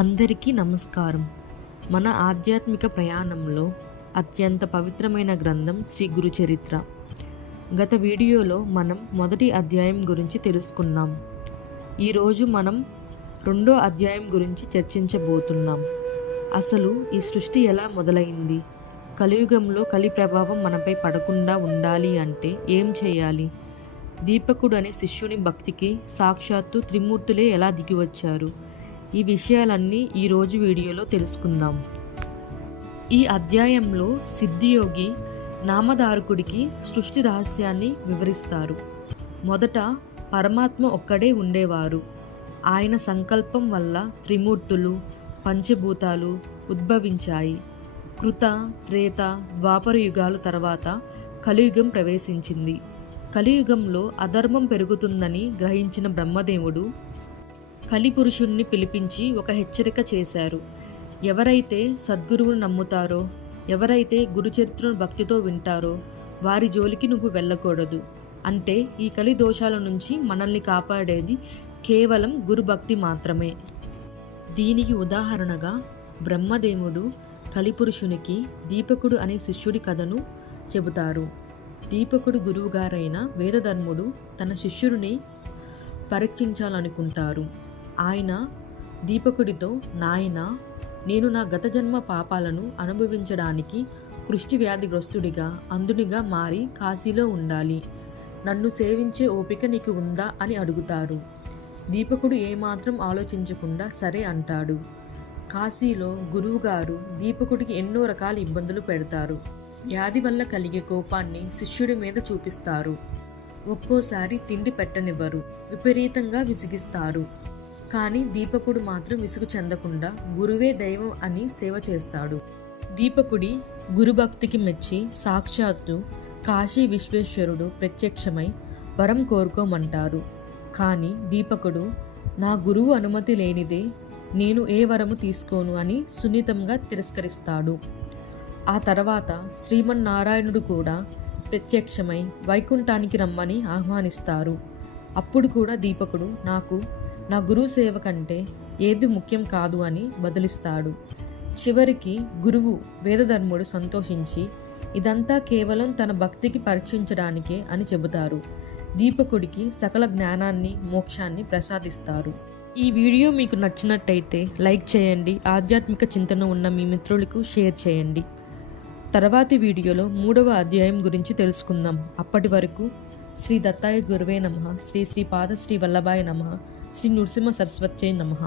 అందరికీ నమస్కారం. మన ఆధ్యాత్మిక ప్రయాణంలో అత్యంత పవిత్రమైన గ్రంథం శ్రీ గురు చరిత్ర. గత వీడియోలో మనం మొదటి అధ్యాయం గురించి తెలుసుకున్నాం. ఈరోజు మనం రెండో అధ్యాయం గురించి చర్చించబోతున్నాం. అసలు ఈ సృష్టి ఎలా మొదలైంది? కలియుగంలో కలి ప్రభావం మనపై పడకుండా ఉండాలి అంటే ఏం చేయాలి? దీపకుడు అనే శిష్యుని భక్తికి సాక్షాత్తు త్రిమూర్తులే ఎలా దిగివచ్చారు? ఈ విషయాలన్నీ ఈరోజు వీడియోలో తెలుసుకుందాం. ఈ అధ్యాయంలో సిద్ధియోగి నామధారకుడికి సృష్టి రహస్యాన్ని వివరిస్తారు. మొదట పరమాత్మ ఒక్కడే ఉండేవారు. ఆయన సంకల్పం వల్ల త్రిమూర్తులు, పంచభూతాలు ఉద్భవించాయి. కృత, త్రేత, ద్వాపర యుగాల తర్వాత కలియుగం ప్రవేశించింది. కలియుగంలో అధర్మం పెరుగుతుందని గ్రహించిన బ్రహ్మదేవుడు కలిపురుషుణ్ణి పిలిపించి ఒక హెచ్చరిక చేశారు. ఎవరైతే సద్గురువును నమ్ముతారో, ఎవరైతే గురుచరిత్రను భక్తితో వింటారో వారి జోలికి నువ్వు వెళ్ళకూడదు. అంటే ఈ కలి దోషాల నుంచి మనల్ని కాపాడేది కేవలం గురుభక్తి మాత్రమే. దీనికి ఉదాహరణగా బ్రహ్మదేవుడు కలిపురుషునికి దీపకుడు అనే శిష్యుడి కథను చెబుతారు. దీపకుడు గురువుగారైన వేదధర్ముడు తన శిష్యుడిని పరీక్షించాలనుకుంటారు. ఆయన దీపకుడితో, నాయనా, నేను నా గత జన్మ పాపాలను అనుభవించడానికి కుష్టి వ్యాధిగ్రస్తుడిగా అంధునిగా మారి కాశీలో ఉండాలి. నన్ను సేవించే ఓపిక నీకు ఉందా అని అడుగుతారు. దీపకుడు ఏమాత్రం ఆలోచించకుండా సరే అంటాడు. కాశీలో గురువుగారు దీపకుడికి ఎన్నో రకాల ఇబ్బందులు పెడతారు. వ్యాధి వల్ల కలిగే కోపాన్ని శిష్యుడి మీద చూపిస్తారు. ఒక్కోసారి తిండి పెట్టనివ్వరు, విపరీతంగా విసిగిస్తారు. కానీ దీపకుడు మాత్రం విసుగు చెందకుండా గురువే దైవం అని సేవ చేస్తాడు. దీపకుడి గురుభక్తికి మెచ్చి సాక్షాత్తు కాశీ విశ్వేశ్వరుడు ప్రత్యక్షమై వరం కోరుకోమంటారు. కానీ దీపకుడు, నా గురువు అనుమతి లేనిదే నేను ఏ వరము తీసుకోను అని సున్నితంగా తిరస్కరిస్తాడు. ఆ తర్వాత శ్రీమన్నారాయణుడు కూడా ప్రత్యక్షమై వైకుంఠానికి రమ్మని ఆహ్వానిస్తారు. అప్పుడు కూడా దీపకుడు, నాకు నా గురువు సేవ కంటే ఏది ముఖ్యం కాదు అని బదులిస్తాడు. చివరికి గురువు వేదధర్ముడు సంతోషించి ఇదంతా కేవలం తన భక్తికి పరీక్షించడానికే అని చెబుతారు. దీపకుడికి సకల జ్ఞానాన్ని, మోక్షాన్ని ప్రసాదిస్తారు. ఈ వీడియో మీకు నచ్చినట్టయితే లైక్ చేయండి. ఆధ్యాత్మిక చింతన ఉన్న మీ మిత్రులకు షేర్ చేయండి. తర్వాతి వీడియోలో 3వ అధ్యాయం గురించి తెలుసుకుందాం. అప్పటి వరకు శ్రీ దత్తాయ గురువే నమః, శ్రీ శ్రీ పాద శ్రీ వల్లభాయ నమః, శ్రీ నృసింహ సరస్వత్యై నమః.